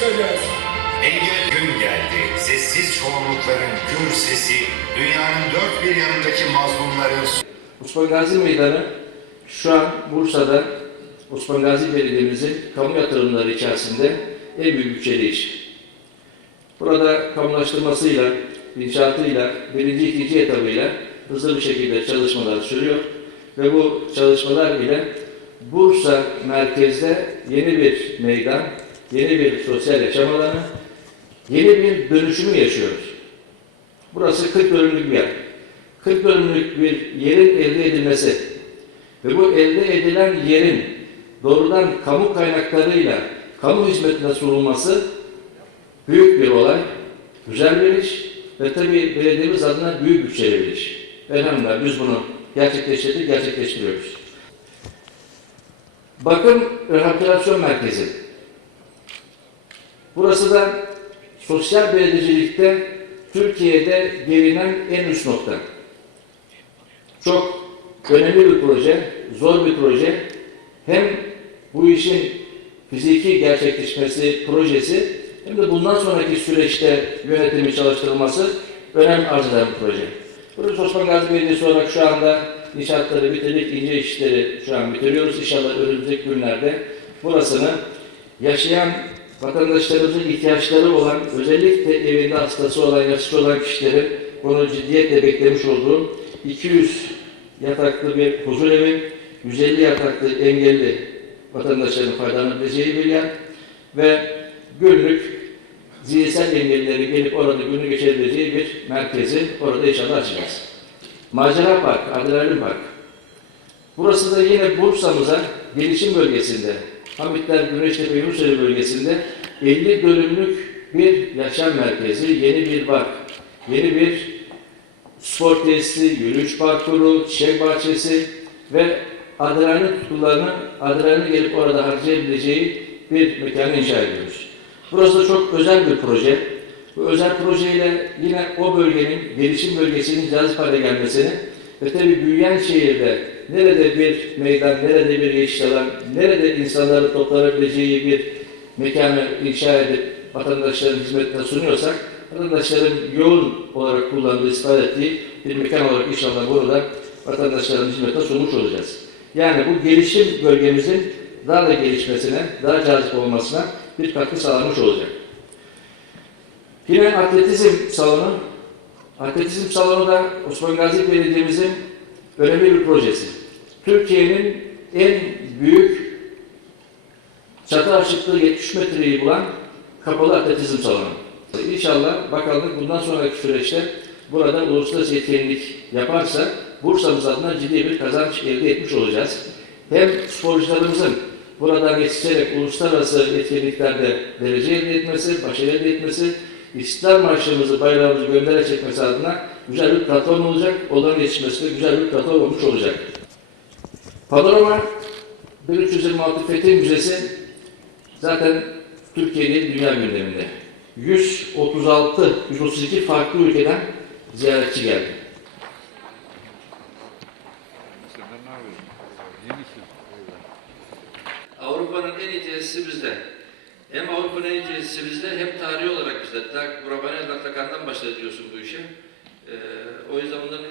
söylüyoruz. Engel gün geldi. Sessiz çoğunlukların gür sesi, dünyanın dört bir yanındaki mazlumların Osman Gazi Meydanı şu an Bursa'da Osman Gazi Belediye'mizin kamu yatırımları içerisinde en büyük bütçeli iş. Burada kamulaştırmasıyla, inşaatıyla, birinci, ikinci etabıyla hızlı bir şekilde çalışmalar sürüyor. Ve bu çalışmalar ile Bursa merkezde yeni bir meydan, yeni bir sosyal yaşam alanı, yeni bir dönüşümü yaşıyoruz. Burası 40 dönümlük bir yer. 40 dönümlük bir yerin elde edilmesi ve bu elde edilen yerin doğrudan kamu kaynaklarıyla kamu hizmetine sunulması büyük bir olay, güzel bir iş ve tabii belediyemiz adına büyük bütçeli bir iş. Elhamdülillah biz bunu gerçekleştirdik, gerçekleştiriyoruz. Bakım Rehabilitasyon Merkezi. Burası da sosyal belediyecilikte Türkiye'de gelinen en üst nokta. Çok önemli bir proje, zor bir proje. Hem bu işin fiziki gerçekleşmesi projesi hem de bundan sonraki süreçte yönetimi çalıştırılması önem arz eden bir proje. Burası Osman Gazi Belediyesi olarak şu anda inşaatları bitirdik, ince işleri şu an bitiriyoruz. İnşallah önümüzdeki günlerde burasını yaşayan vatandaşlarımızın ihtiyaçları olan, özellikle evinde hastası olan, yaşlı olan kişilerin bunu ciddiyetle beklemiş olduğu 200 yataklı bir huzur evi, 150 yataklı engelli vatandaşların faydalanabileceği bir yer ve günlük zihinsel engellilerin gelip orada günü geçirebileceği bir merkezi orada inşallah açacağız. Macera Park, Adrenalin Park. Burası da yine Bursa'mıza gelişim bölgesinde, Hamitler Güneştepe Yunuseli bölgesinde 50 dönümlük bir yaşam merkezi, yeni bir park, yeni bir spor tesisi, yürüyüş parkuru, çiçek bahçesi ve adrenalin tutkularını, adrenalin gelip orada harcayabileceği bir mekan inşa ediyoruz. Burası da çok özel bir proje. Bu özel projeyle yine o bölgenin, gelişim bölgesinin cazip hale gelmesini ve tabii büyüyen şehirde nerede bir meydan, nerede bir yeşil nerede insanların toplanabileceği bir mekanı inşa edip vatandaşların hizmetine sunuyorsak, vatandaşların yoğun olarak kullandığı, istifade ettiği bir mekan olarak inşallah burada vatandaşların hizmetine sunmuş olacağız. Yani bu gelişim bölgemizin daha da gelişmesine, daha cazip olmasına bir katkı sağlamış olacak. Yine atletizm salonu, atletizm salonu da Osman Gazi Belediye'mizin önemli bir projesi. Türkiye'nin en büyük çatı açıklığı 70 metreyi bulan kapalı atletizm salonu. İnşallah bakanlık bundan sonraki süreçte burada uluslararası yetkinlik yaparsa Bursa'mız adına ciddi bir kazanç elde etmiş olacağız. Hem sporcularımızın buradan yetişerek uluslararası etkinliklerde derece elde etmesi, başarı elde etmesi, İstiklal Marşımızı, bayrağımızı göndere çekmesi adına güzel bir platform olacak. Onların yetişmesi de güzel bir platform olmuş olacak. Panorama 1326 Fethi Müzesi zaten Türkiye değil dünya gündeminde. 136, 132 farklı ülkeden ziyaretçi geldi. Avrupa'nın en iyi tesisi bizde. Hem iyi tesisi bizde hem tarihi olarak bizde. Ta Burabane Daktakan'dan başladı diyorsun bu işe. Ee, o yüzden bunların